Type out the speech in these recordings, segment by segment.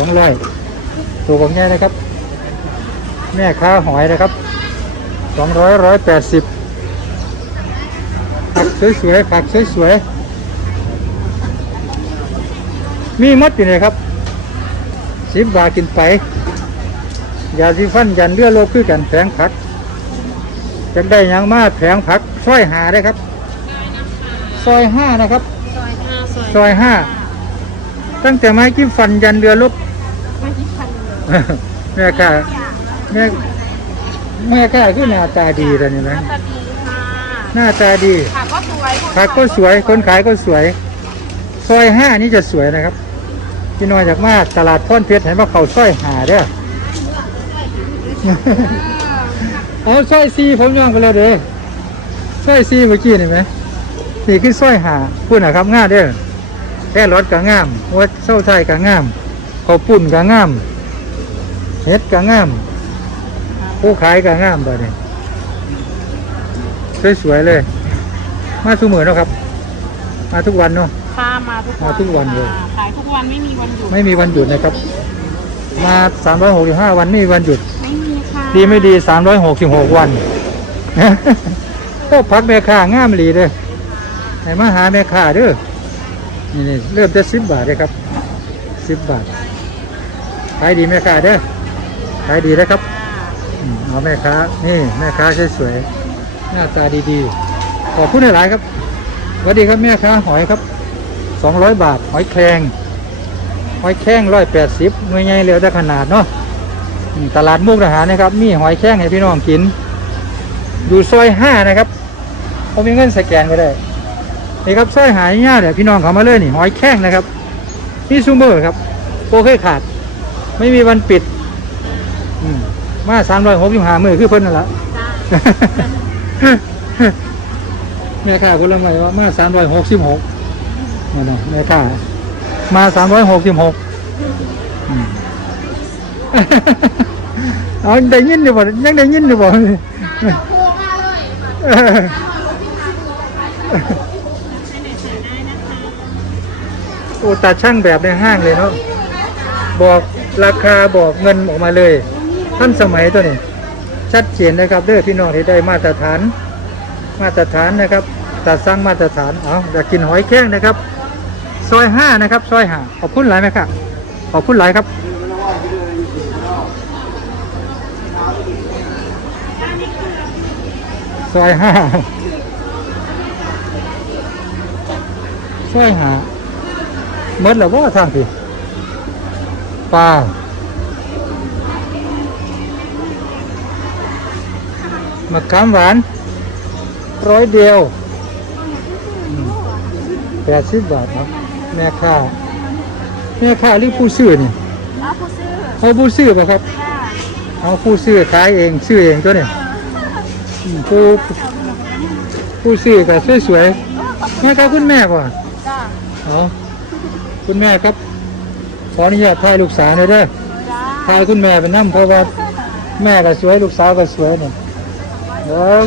แข้งสองร้อยตัวของแง่นะครับ แม่ค้าหอยนะครับสองร้อยร้อยแปดสิบผักสวยๆผักสวยๆมีหมดอยู่เลยครับสิบบาทกินไปยาสีฟันยันเลือดโลกคือกันแผงผักจะได้หยังมาแผงผักซอยหาได้ครับซอยห้านะครับซอยห้าซอยห้าตั้งแต่ไม้กิ้มฟันยันเรือลบ ไม่คิดพันเลย แม่ค้าแม่แม่ค้าคือหน้าตาดีแต่นี่หนะน้าตาดีค่ะหน้าตาดีผักก็สวยผักก็สวยคนขายก็สวย ซอยห้านี่จะสวยนะครับพี่น้อยจากมาตลาดพ่อนเพชรเห็นว่าเขาซอยหาเด้อเอาซอยซีผมย่องไปเลยเด้อซอยซีเมื่อกี้นี่ไหมนี่คือซอยหาพูดนะครับง่าเด้อแค่รถก็งามวัดเส้าไทยก็งามข้าวปุ่นก็งาม เฮ็ดก็งาม ผู้ขายก็งามบ่เนี่ยสวยๆเลย มาทุกมื้อเนาะครับ มาทุกวันเนาะค่ะมาทุกวันมาทุกวันเลย ค่ะขายทุกวันไม่มีวันหยุด ไม่มีวันหยุดนะครับ มา365วันไม่มีวันหยุด ไม่มีค่ะดีไม่ดีสามร้อยหกสิบหกวันก็พักแม่ค้างามอีหลีเด้อให้มาหาแม่ค้าเด้อนี่นี่เริ่มจะสิบบาทเลยครับสิบบาทขายดีแม่ค้าเด้อ ขายดีนะครับอืมเอาแม่ค้า นี่แม่ค้าสวยๆหน้าตาดีๆ ขอบคุณหลายๆครับสวัสดีครับแม่ค้าหอยครับสองร้อยบาท หอยแครงหอยแครงร้อยแปดสิบเงยใหญ่เหลือแต่ขนาดเนาะตลาดมุกดาหารนะครับ มีหอยแข้งให้พี่น้องกิน อยู่ซอยห้านะครับเขามีเงินสแกนก็ได้นี่ครับซอยหายง่ายเลยวพี่น้องเขามาเลยนี่หอยแข้งนะครับนี่ซูเมอร์ครับโอเคขาด ไม่มีวันปิด มมาสามร้อยหกสิบห้ามือคือเพิ่นนั่นแหละจ้าแม่ค้าคนละไมว่ามาสามร้อยหกสิบหกนี่นะแม่ค้ามาสามร้อยหกสิบหกเอาได้ยินอยู่บ่ยังได้ยินอยู่บ่โอ้ตาช่างแบบในห้างเลยเนาะบอกราคาบอกเงินออกมาเลย ท่านสมัยตัวนี้ ชัดเจนนะครับเด้อพี่น้องที่ได้มาตรฐาน มาตรฐานนะครับตัดสร้างมาตรฐานเอาอยากกินหอยแข้งนะครับ ซอยห้านะครับซอยห้าขอบคุณหลายไหมครับขอบคุณหลายครับซอยห้าซอยห้าเมื่อแล้วว่าทางสิปลา มะขามหวานร้อยเดียวแปดสิบบาทเนาะแม่ค้าแม่ค้าหรือผู้ซื้อนี่เอาผู้ซื้อเอาผู้ซื้อไปครับค่ะเอาผู้ซื้อขายเองซื้อเองตัวเนี่ยอืมผู้ผู้ซื้อก็สวยๆแม่ครับคุณแม่ก่อนจ้าเอาคุณแม่ครับ ขออนุญาตถ่ายลูกสาวหน่อยเด้อจ้าถ่ายคุณแม่เป็นน้ำเพราะว่าแม่ก็สวยลูกสาวก็สวยเนี่ย เดี๋ยว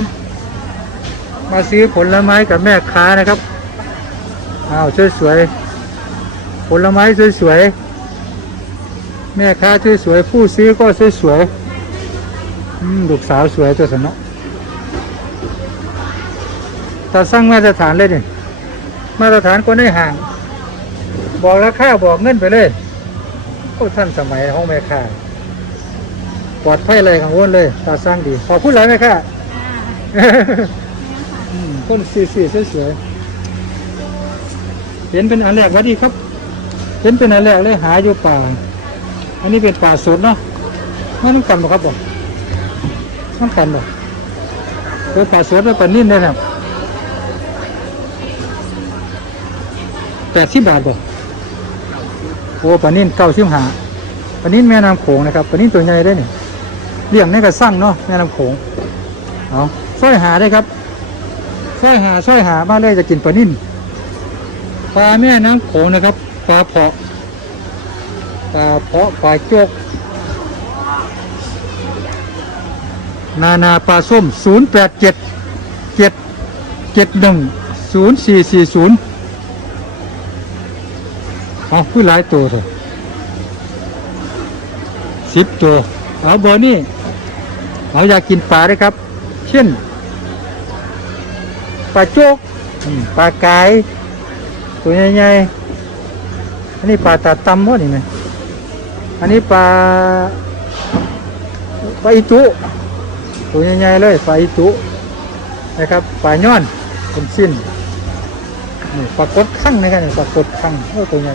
มาซื้อผลไม้กับแม่ค้านะครับอ้าวสวยๆผลไม้สวยๆแม่ค้าสวยๆผู้ซื้อก็สวยๆลูกสาวสวยตัวสนาะถ้าสร้างมาตรฐานเลยเนี่ยมาตรฐานก็ได้ห่าง บอกราคาบอกเงินไปเลยโอ้ท่านสมัยห้องแม่ค้าปลอดภัยเลยกังวลเลยตาสร้างดีขอบคุณหลายแม่ค้า อืมต้นสีสีสวยๆเห็นเป็นอันแรกหวัดดีครับ เห็นเป็นอันแรกเลยหาอยู่ป่า อันนี้เป็นป่าสดเนาะไม่ต้องกันหรอกครับผมต้องกันหรอกเปิดป่าสดแล้วป่านิ่มได้แล้วแปดสิบบาทบ่โอ้ป่านิ่มเก้าสิบห้าป่านิ่มแม่น้ำโขงนะครับป่านิ่มตัวใหญ่ได้เนี่ยเลี้ยงในกระสั่งเนาะแม่น้ำโขงเอา ช่วยหาได้ครับช่วยหาช่วยหามานเลยจะกินปลานิ่มปลาแม่น้ำโขงนะครับปลาเพาะปลาเพาะปลาจกนานาปลาส้ม 0 8 7 7 7 1 0 4 4 0เอาขึ้นหลายตัวเถอะสิบตัว เอาเบอร์นี่ เราอยากกินปลาด้วยครับ เช่น ปลาโจกอืมปลากายตัวใหญ่ๆอันนี้ปลาตาตำวะนี่ไหมอันนี้ปลาปลาอีตุตัวใหญ่ๆเลยปลาอีตุนะครับปลาย้อนเป็นสิ้นนี่ปลากดข้างนะครับนี่ปลากดข้างโอ้ตัวใหญ่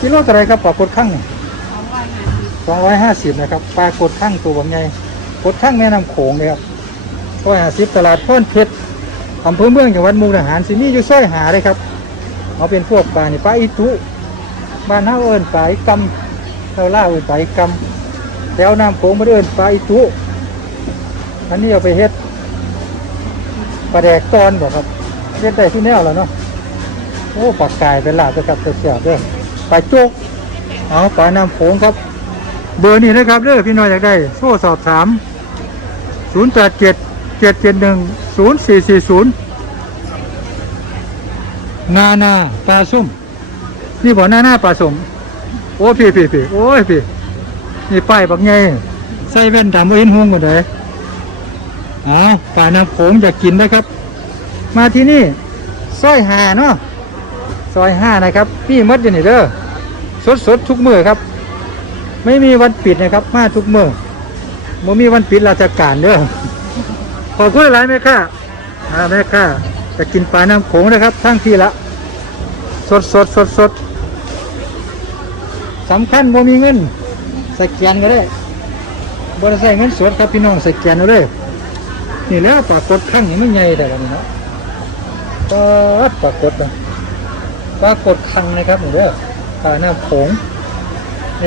กิโลเท่าไหรครับปลากดข้างนี่สองร้อยห้าสิบสองร้อยห้าสิบนะครับปลากดข้างตัวบางใหญ่กดข้างแม่น้ำโขงเลยครับร้อยห้าสิบตลาดพ้นเพชร อำเภอเมืองจังหวัดมุกดาหารสินี่อยู่ซอยหาเลยครับเอาเป็นพวกปลานี่ปลาอีตุบ้านเฮาเอิ้นปลาอีกำเราล่าเอิ้นปลาอีกำแล้วน้ำโขงมาเอิ้นปลาอีตุอันนี้เอาไปเฮ็ดปลาแดกตอนบ่ครับเฮ็ดได้ที่แนวแล้วเนาะโอ้ปลากายเป็นลาบด้วยครับเสียบเด้อปลาโจกเอาปลาน้ำโขงครับ เบอร์นี้นะครับเด้อพี่น้อยอยากได้โทรสอบถาม0 8 7 7 7 1 0 4 4 0นานาปลาส้มนี่บอกนานาปลาส้มโอ้พี่พี่พี่โอ้ยพี่นี่ป้ายบักไงใส่แว่นดำว่าเห็นหงหมดเลยอ้าวปลาน้ำโขงอยากกินนะครับ มาที่นี่ซอยหาเนาะซอยห้านะครับพี่มดอยู่นี่เด้อสดสดทุกมือครับ ไม่มีวันปิดนะครับ มาทุกมื่อมื่มีวันปิดราชการเด้อ ขอบคุณหลายแม่ค้าอ่าแม่ค้าจะกินปลาน้ำโขงนะครับทั้งที่ละ สดสดสดสดสำคัญบ่มีเงินสแกนก็ได้บริใส่เงินสดครับพี่น้องสแกนเอาเลยนี่แล้วปลากดข้างนี่ไม่ใหญ่แต่ละนี่เนาะปลาปลากดนะปลากดคังนะครับนี่เด้อปลาน้ำโขง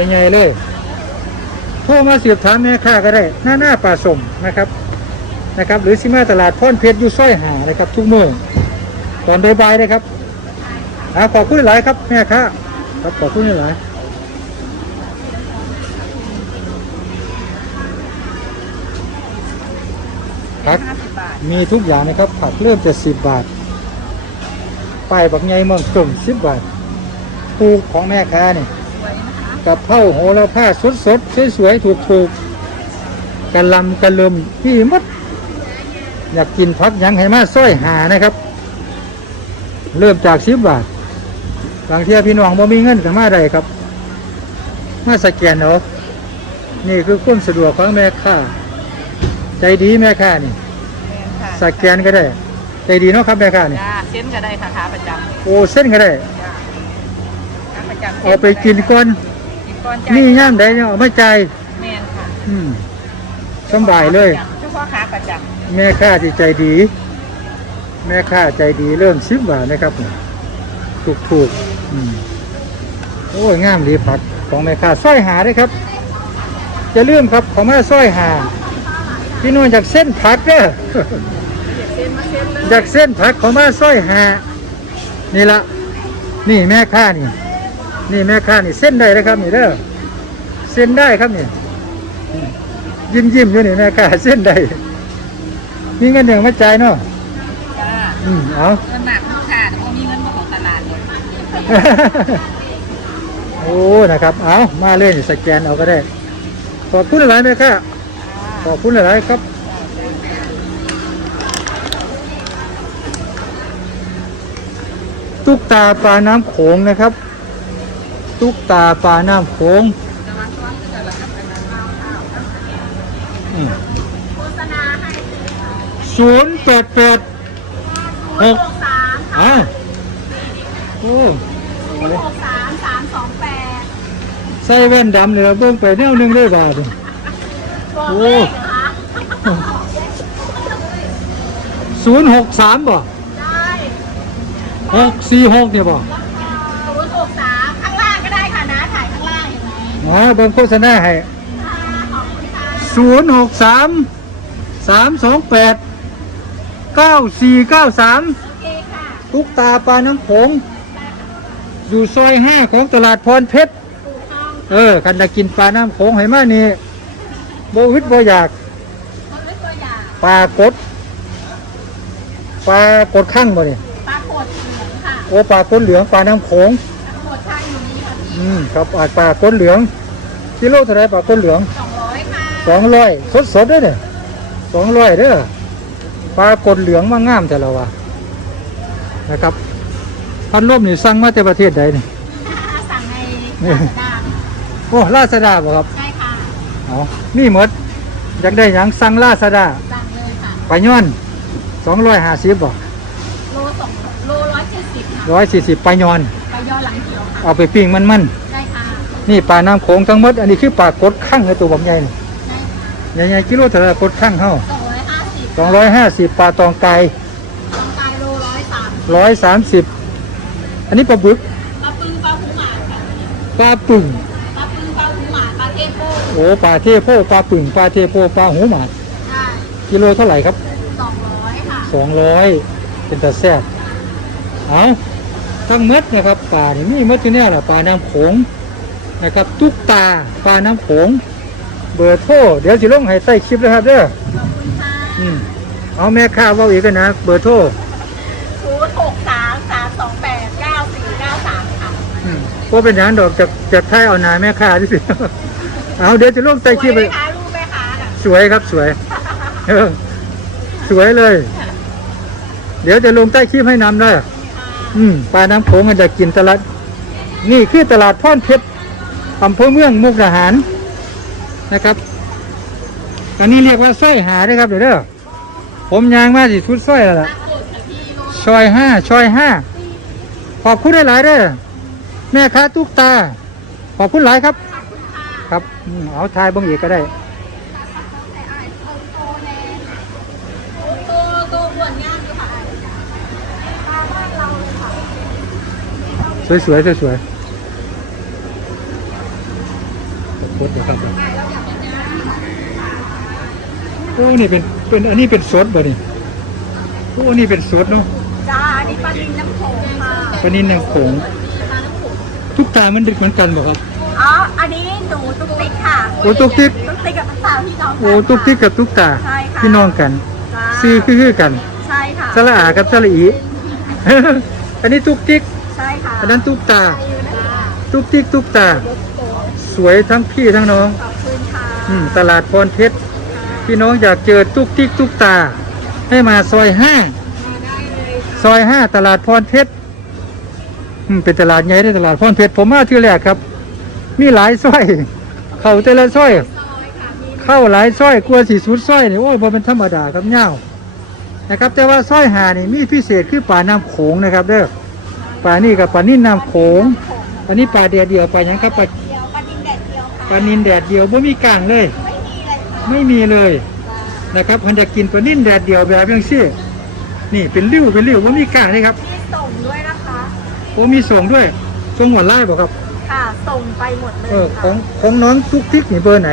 ใหญ่ๆเลยโทรมาเสียบถามแม่ค้าก็ได้ หน้าหน้าป่าสมนะครับ นะครับหรือสิมาตลาดพ่อนเพชรอยู่ซ้อยหานะครับทุกเมื่อตอนบ่ายๆนะครับอาขอบคุณหลายครับแม่ค้าครับขอบคุณหลายผักห้าสิบบาทมีทุกอย่างนะครับผักเริ่มจะสิบบาทป้ายบักใหญ่เมืองกลุ่มสิบบาทถูกของแม่ค้านี่สวยนะคะกับเผ้าโหระผ้าสดสดๆสวยๆถูกๆกะลำกะลมพี่มด อยากกินพักหยังให้มาซ้อยหานะครับ เริ่มจากสิบบาทบางเที่ยพี่น้องบ่มีเงินกันมาได้ครับ มาสแกนเอานี่คือความสะดวกของแม่ค้าใจดีแม่ค้านี่แม่นค่ะสแกนก็ได้ ใจดีเนาะครับแม่ค้านี่จ้าเส้นก็ได้ค่ะขาประจโอ้เส้นก็ได้ำจ้าขาประจำเอาไปกินก่อนกินก้อนใจนี่ย่ามใดเนี่ยเอาไม่ใจายแม่นค่ะ อืมสำบายเลยเฉพาะขาประจ แม่ค้าที่ใจดี แม่ค้าใจดีเริ่มสิบบาทนะครับถูกถูกโอ้ยงามดีผักของแม่ค้าสร้อยหาด้วยครับจะเลื่มครับของแม่สร้อยหาพี่น้องจากเส้นผักเด้อำเส้นมาเส้นเลยจากเส้นผักของแม่สร้อยหานี่ละนี่แม่ค้านี่ นี่แม่ค้านี่เส้นได้นะครับนี่เด้อเส้นได้ครับนี่ยิ้มยิ้มอยู่นี่แม่ค้าเส้นได้ มีเงินเดือนมาจ่ายเนาะจ้าอืมเอา เงินหนักลูกค้าแต่ว่ามีเงินมาของตลาดเลยโอ้นะครับ เอามาเล่นสแกนเอาก็ได้ ขอบคุณหลายๆนะครับขอบคุณหลายๆครับ ตุ๊กตาปลาน้ำโขงนะครับ ตุ๊กตาปลาน้ำโขง ศูนย์แปดแปดหกอ่าโอ้หกสามสามสองแปดใส่แว่นดำเลยเบิ่งไปแนวหนึงเลยบาทนี่บอกโอ้เลขเหรอคะศูนย์หกสามบ่ได้หกสี่หกเนี่ยบ่ศูนย์หกสามข้างล่างก็ได้ค่ะนะถ่ายข้างล่างเห็นไหมมาเบิ่งโฆษณาให้ค่ะขอบคุณค่ะศูนย์หกสามสามสองแปด เก้าสี่เก้าสามโอเคค่ะตุ๊กตาปลาน้ำโขงอยู่ซอยห้าของตลาดพรเพชร ถูกต้องเออกันจะกินปลาน้ำโขงให้มานี่โบวิดโบอยากมันเป็นตัวอย่างปลากดปลากดข้างบ่เนี่ยปลาโขดเหลืองค่ะโอ้ปลากดเหลืองปลาน้ำโขงปลาโขดข้างอยู่นี่ค่ะพี่อืมครับอาจปลากดเหลืองกิโลเท่าไหรปลาก้นเหลือง สองร้อยค่ะสองร้อยสดสดๆเด้อเนี่ยสองร้อยเด้อ ปลากดเหลืองมางามแต่ละวะนะครับพันลมนี่สั่งมาแต่ประเทศใดนี่สั่งในนี่ลาซาด้าโอ้ลาซาด้าบ่ครับใช่ค่ะเอานี่หมดอยากได้หยังสั่งลาซาด้าสั่งเลยค่ะไปย้อนสองร้อยห้าสิบบ่โลสองโลร้อยเจ็ดสิบค่ะร้อยสี่สิบไปย้อนไปย่อหลังเขียวค่ะเอาไปปิ้งมันมันได้ค่ะๆนี่ปลาน้ำโขงทั้งหมดอันนี้คือปลากดข้างในตัวผมใหญ่นี่ได้ค่ะใหญ่ๆกิโลเท่าไหรกดข้างเฮา สองร้อยห้าสิบสองร้อยห้าสิบปลาตองไก่สองกายโลร้อยสามร้อยสามสิบอันนี้ปลาบึกปลาปึงปลาหูหมาค่ะปลาปึ่งปลาปึงปลาหูหมาปลาเทโป้โอ้ปลาเทโพปลาปึ่งปลาเทโพปลาหูหมาดใช่กิโลเท่าไหร่ครับ สองร้อยค่ะสองร้อยเป็นตาแซ่บเอาทั้งหมดนะครับปลานี่มีหมดอยู่เนี่ยแหละปลาน้ำโขงนะครับตุ๊กตาปลาน้ำโขง เบอร์โทรเดี๋ยวสิลงให้ใต้คลิปนะครับเด้อข อบคุณค่ะอืมเอาแม่ค้าเว่าอีกกันนะ เบอร์โทรศูนย์หกสามสามสองแปดเก้าสี่เก้าสามค่ะอืมว่าเป็นหยังดอกจากจากท้ายเอาหนาแม่ค้าที่สิ เอาเดี๋ยวจะลงใต้คลิปสไปวยไหมคะรูปแม่ค้าน่ะสวยครับสวย เออสวยเลย เดี๋ยวจะลงใต้คลิปให้นำได้อืมปลาน้ำโขงมันจะกินตลาด นี่คือตลาดพ่อนเพชรอำเภอเมืองมุกดาหารนะครับ อันนี้เรียกว่าสร้อยหาด้วยครับเดี๋ยวเด้อผมยางมาสิชุดสร้อยแล้วล่ะตั้งกดกับที่โลซอยห้าซอยห้าขอบคุณหลายๆเด้อแม่ค้าตุ๊กตา ขอบคุณหลายครับ ครับเอาทายบางเอกก็ได้สวยสวยสวยสวยสดเดี๋ยวครับ อ้นี่เป็นเป็นอันนี้เป็นสดบ่นี่โอ้นี่เป็นสดเนาะจ้าอันนี้ปลาดินน้ำโขงค่ะปลานินนางโขงปลาน้ำโขงทุกตามันดึกเหมือนกันบ่ครับอ๋ออันนี้หนูตุ๊กติ๊กค่ะโอ้ตุ๊กติ๊กตุ๊กติ๊กกับสาวพี่น้องนโอ้ตุ๊กติ๊กกับตุ๊กตาใช่ค่ะพี่น้องกันจ้าซีคือคือกันใช่ค่ะสระอากับสระอีอันนี้ตุ๊กติ๊กใช่ค่ะอันนั้นตุ๊กตาจ้าตุ๊กติ๊กตุ๊กตา สวยทั้งพี่ทั้งน้องขอบคุณค่ะอืมตลาดพรเพชร พี่น้องอยากเจอตุ๊กติ๊กตุ๊กตา ให้มาซอยห้าได้เลยค่ะซอยห้าตลาดพรเพชรอืมเป็นตลาดใหญ่ในตลาดพรเพชรผมมาที่แรกครับ มีหลายซอย เข้าแต่ละซอยซอยค่ะมีเข้าหลายซอยกลัวสีสุดซอยนี่โอ้ยบ่เป็นธรรมดาครับเง่านะครับ แต่ว่าซอยหานี่มีพิเศษคือป่าน้ำโขงนะครับเด้อป่านี่กับป่านิ่นน้ำโขงอันนี้ป่าแดดเดียวป่าหยังครับป่าเดียวปลาดินแดดเดียวค่ะป่านินแดดเดียวบ่มีกลางเลย ไม่มีเลยค่ะไม่มีเลยนะครับมันจะกินป่านิ่นแดดเดียวแบบยังซี่นี่เป็นริ้วเป็นริ้วบ่มีกลางเลยครับมีส่งด้วยนะคะโอ้มีส่งด้วยส่งหมดไล่บ่ครับค่ะส่งไปหมดเลยเออขอค่ะงของน้องทุกทิกนี่เบอร์ไหน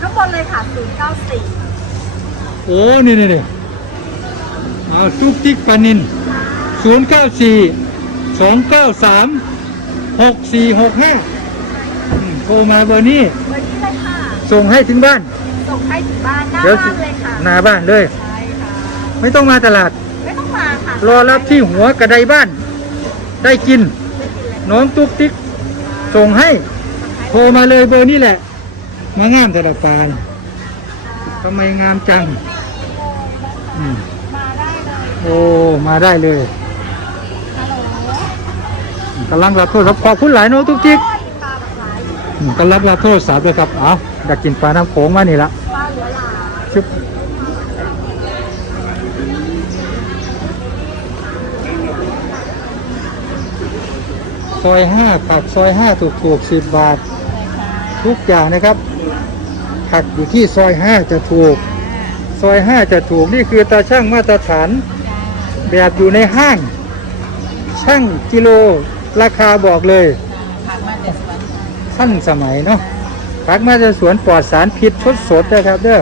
ข้างบนเลยค่ะ 094 โอ้นี่นี่นี่เอาทุกทิกปานินศูนย์เก้าสี่สองเก้าสามหกสี่หกห้าโทรมาเบอร์นี้วันนี้เลยค่ะ ส่งให้ถึงบ้าน ส่งให้ถึงบ้านหน้าเดี๋ยวบ้านเลยค่ะหน้าบ้านเลย ใช่ค่ะ ไม่ต้องมาตลาด ไม่ต้องมาค่ะรอรับที่หัวกระไดบ้าน ได้กิน น้องตุ๊กติ๊ก ส่งให้ โทรมาเลยเบอร์นี้แหละ มางามแต่ละปานทำไมงามจังอืมมาได้เลยโอ้ มาได้เลยฮัลโหลกำลังรับโทรศัพท์ขอบคุณหลายน้องตุ๊กติ๊ก กำลังรับโทรศัพท์เลยครับ เอาอยากกินปลาน้ำโขงมานี่ละชึบซอยห้าผักซอยห้าถูกถูกสิบบาท ทุกอย่างนะครับ ผักอยู่ที่ซอยห้าจะถูก ซอยห้าจะถูกนี่คือตาช่างมาตรฐาน แบบอยู่ในห้าง ช่างกิโลราคาบอกเลย ผักมาแต่สวน ท่านสมัยเนาะผักมาจากสวนปลอดสารพิษสดสดๆนะครับเด้อ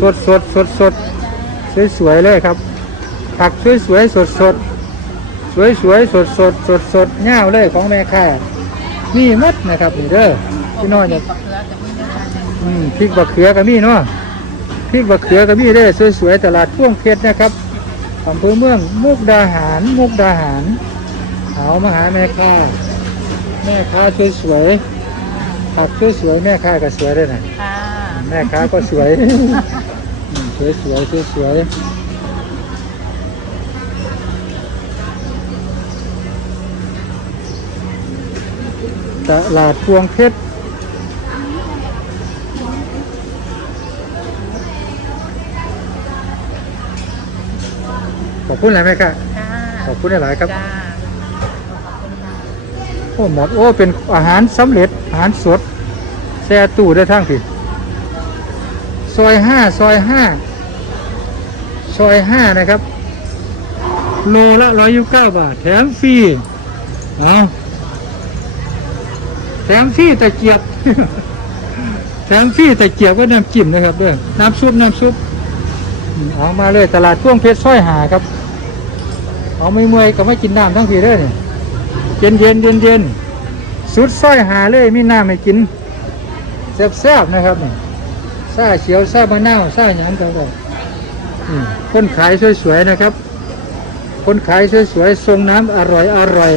สดสดสดสดสวยสวยๆเลยครับ ผักสวยสวยสดสดสวยสวยสดสดสดสดเง่าวเลยของแม่ค้านี่มัดนะครับนี่เด้อพี่น้อยเนี่ยอืมพริกบักเขือก็มีเนาะพริกบักเขือก็มีเด้อสวยๆตลาดพ่วงเพชรนะครับอำเภอเมืองมุกดาหารมุกดาหารเอามาหาแม่ค้าแม่ค้าสวยๆ ผักสวยๆแม่ค้าก็สวยด้วยนะค่ะแม่ค้าก็สวย สวยสวยสวยสวยตลาดพวงเพชรขอบคุณหลายไหมครับค่ะขอบคุณหลายๆครับจ้า โอ้หมดโอ้เป็นอาหารสำเร็จอาหารสดแช่ตู้ได้ทั้งผิซอยห้าซอยห้าซอยห้านะครับ โลละร้อยยี่สิบเก้าบาท แถมฟรีเอาแถมฟรีตะเกียบ แถมฟรีตะเกียบก็น้ำจิ้มนะครับด้วยน้ำซุปน้ำซุปอืมเอามาเลยตลาดพ่วงเพชรซอยหาครับ เอาไม่เมื่อยก็ไม่กินน้ำทั้งปีเด้อเนี่ย ย็นเย็นเย็นเย็นสุดส้อยหาเลยมีน้ำให้กินแซ่บๆนะครับนี่ซาเขียวซามะนาวซาหยังก็ได้อืมคนขายสวยๆนะครับ คนขายสวยๆทรงน้ำอร่อยอร่อย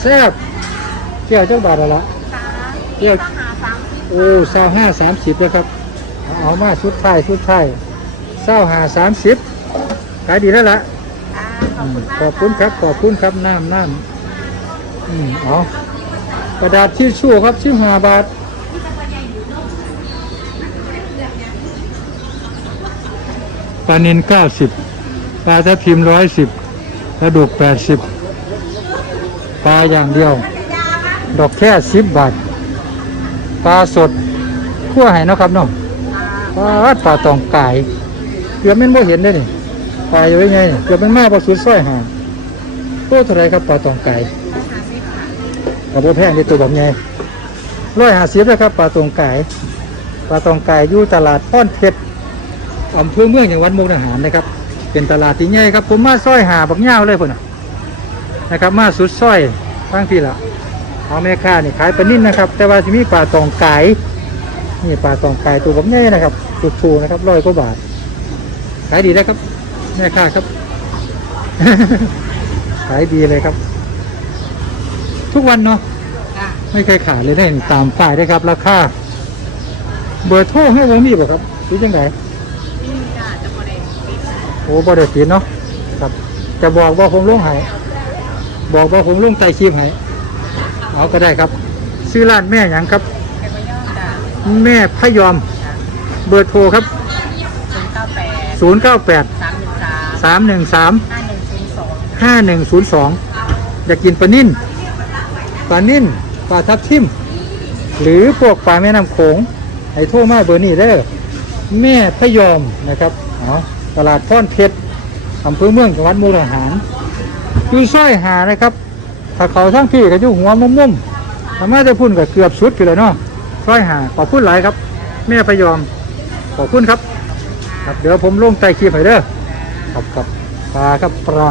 แซ่บๆเที่ยวเจ้าบาทละละเที่ยวหาสามสิบโอ้เศร้าห้าสามสิบนะครับ เอาเอามาสุดท้ายสุดท้ายเศร้าหาสามสิบขายดีแล้วละอ่าขอือบมคุณมากขอบคุณครับขอบคุณครับน้ำน้ำ อืมเอากระดาษที่ชู่ครับชิมหาบาทปลาเนินเก้าสิบปลาทับทิมร้อยสิบปลาดุกแปดสิบปลาอย่างเดียว ดอกแค่สิบบาท ปลาสดขั้วไห้นะครับเนาะปลาปลาตองไก่เกือบแม่นบ่เห็นได้นี่ปลาอยู่ไว้ไงเกือบแม่นมากพอสุดส้อยหางตัวเท่าไรครับปลาตองไก่ กับโบแพงที่ตัวแบบไงร้อยห้าสิบเลยครับปลาตองไก่ปลาตองไก่อยู่ตลาดพ่อนเพชรอำเภอเมืองจังหวัดมุกดาหารนะครับ เป็นตลาดที่ใหญ่ครับผมมาส้อยหาบักเง่าวเลยพ่นนะนะครับมาสุดส้อยทั้งพี่ละเอาแม่ค้านี่ขายปลานิ่นนะครับ แต่ว่าที่มีปลาตองไก่นี่ปลาตองไก่ตัวแบบนี้นะครับถูกๆนะครับร้อยกว่าบาทขายดีนะครับแม่ค้าครับขายดีเลยครับ ทุกวันเนาะจ้าไม่เคยขาดเลยได้ตามป้ายได้ครับ ราคาเบอร์โทรให้ผมมีบ่ครับหรือยังไงนี่จ้าจะโมเดลปิดโอ้บ่ได้ปิดเนาะครับ จะบอกว่าผมลงให้บอกว่าผมลงไต่คลิปให้เอาก็ได้ครับ ซื้อร้านแม่หยังครับแกก็ย่อจ้าแม่พยอม เบอร์โทรครับ ศูนย์เก้าแปด098 สามหนึ่งสาม313 ห้าหนึ่งศูนย์สอง5102 อยากกินปลานิ่น ปลานิ่นปลาทับทิม หรือพวกปลาแม่น้ำโขงให้โทมาเบอร์นี้เด้อแม่พยอมนะครับเอาตลาดพ่อนเพชรอำเภอเมืองจังหวัดมุกดาหารอยู่ซอยหานะครับ ถ้าเขาทั้งพี่ก็อยู่หัวมุมมุมๆถ้ามจะพุ่นก็เกือบสุดไปเลยเนาะซอยหาขอบคุณหลายครับ แม่พยอมขอบคุณครับ ครับเดี๋ยวผมลงใต้คลิปให้เด้อครับครับปลาครับปลา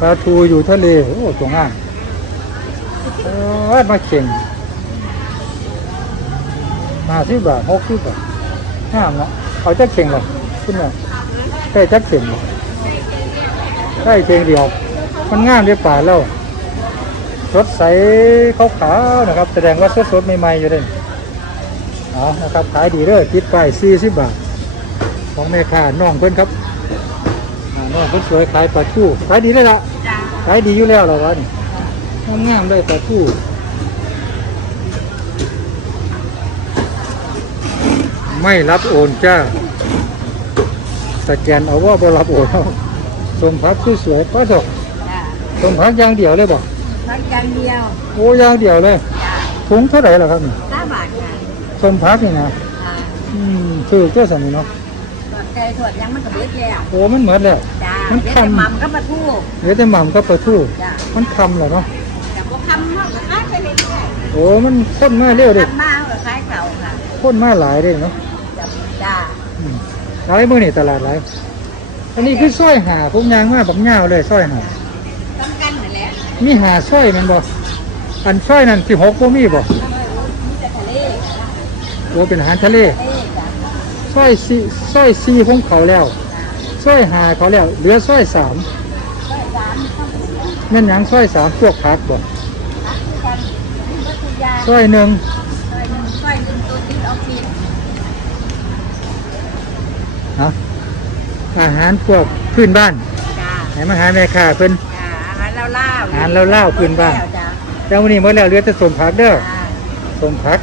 ปลาทูอยู่ทะเล โอ้ตรงอ่างโอ้ยมาเข่งมาสิบบาทหกสิบบาทห้ามนาะเอาจักเข่งเลยคุณแม่ได้จักเข่งเลยได้เข่งเดียว มันงามเดียวป่าแล้วสดใสขาวๆนะครับ แสดงว่าสดๆใหม่ๆอยู่เลยเอานะครับขายดีเด้อคิดไปสี่สิบบาท ของแม่ค้าน้องเพิ่อนครับ น้องเพิ่นสวยขายปลาทูขายดีเลยล่ะจ้าขายดีอยู่แล้วเหรอวะนี่งามๆเลยปลาทูไม่รับโอนจ้าสแกนเอาว่าบ่รับโอนเอาสมพักสวยๆป้าดอกจ้าสมพักอย่างเดียวเลยบอกรักกันเดียวโอ้อย่างเดียวเลยจ้าถุงเท่าไหร่ล่ะครับนี่ห้าบาทค่ะสมพักนี่นะอ่าอืมถือเจ้าสันนี่เนาะ สดใจสดยังมันกระเบิดแล้วโอ้มันเหมือนแล้ว จ้ามันเดี๋ยวทำจะหมั่มก็มาทู่เหลือแต่หม่ำกับปลาทูจ้ามันคำเหรอเนาะแต่พวกคำเขาก็คล้ายไปเรื่อยโอ้มันข้นมาเร็วๆเด็คำมาเขาก็คล้ายเก่าค่ะข้นมาหลายเด้เนาะจ้าจ้าอืมหลายมื่อนี่ตลาดหลายอันนี้คือสร้อยหาผมยางมาแบบเงาวเลยสร้อยหาทำกันนั่นแหละมีหาสร้อยแมันบ่อันสร้อยนั่นสิหกบ่มีบ่มีแต่ทะเลโอ้เป็นอาหารทะเล ทะเลจ้า สร้อยซีสร้อยซีของเขาแล้วสร้อยหาเขาแล้ว เหลือสร้อยสามก็สามต้องนั่นหยังสร้อยสามพวกผักบ่กันซอยหนึ่งซอยหนึ่งซอยหนึ่งตัวติดออฟฟิศเอาอาหารพวกพื้นบ้านจ้าไหนมาหาแม่ค้าเพิ่นจ้าอาหารเล่าเล่าอาหารเล่าๆพื้นบ้านจ้าเจ้าวันนี้หมดแล้วเหลือแต่สมผักเด้อจ้าสมผัก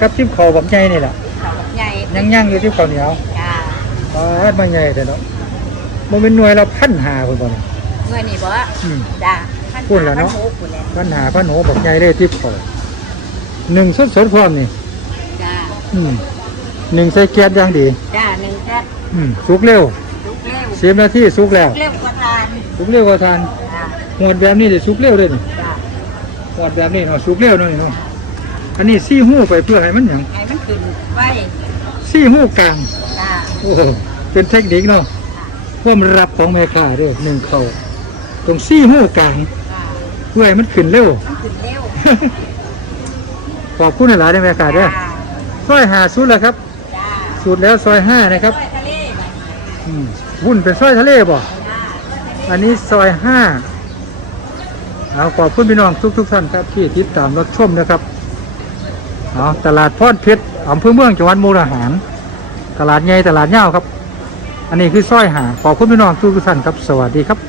กับจิ้มข้าวแบบใหญ่นี่แหละข้าวบักใหญ่ ยังย่างอยู่ที่ข้าวเหนียวจ้าปาดมาใหญ่แต่เนาะมันเป็นหน่วยเราพันหาคนบ่เนี่ย เงินนี่บ่อืมจ้าพูดแล้วเนาะพัหกพูดแล้วพันหาพันโหแบบใหญ่เลยที่ข้าวหนึ่งสดสดๆพร้อมนี่ จ้าอืมหนึ่งใส่แก๊สอย่างดี จ้าหนึ่งแซ่บอืมสุกเร็วลุกเร็วสิบนาทีสุกแล้ว เร็วกว่าทานสุกเร็วกว่าทานจ้าหวดแบบนี้เดี๋ยวสุกเร็วเลยนี่จ้าหวดแบบนี้เนาะสุกเร็วเนาะนี่เนาะอันนี้ซี่หู้ไปเพื่อให้มันหยังให้มันขึ้นไว้ ซี่หู้กลาง จ้าโอ้โหเป็นเทคนิคเนาะความรับของแม่ค้าเด้อหนึ่งเขาตรงซี่หู้กลางจ้าเพื่อให้มันขึ้นเร็ว มันขึ้นเร็วขอบคุณหลายๆได้อแม่ค้าเด้อจ้าซอยหาสุดแล้วครับ จ้าสูตรแล้วซอยห้านะครับซอยทะเลอืมวุ่นเป็นซอยทะเลบ่ จ้าอันนี้ซอยห้าเอาขอบคุณพี่น้องทุกๆท่านครับที่ติดตามรับชมนะครับ เอาตลาดพอดเพชรอำเภอเมืองจังหวัดมุกดาหาร ตลาดใหญ่ตลาดเน่าครับ อันนี้คือซอยหาขอบคุณพี่น้องทุกท่านครับ สวัสดีครับ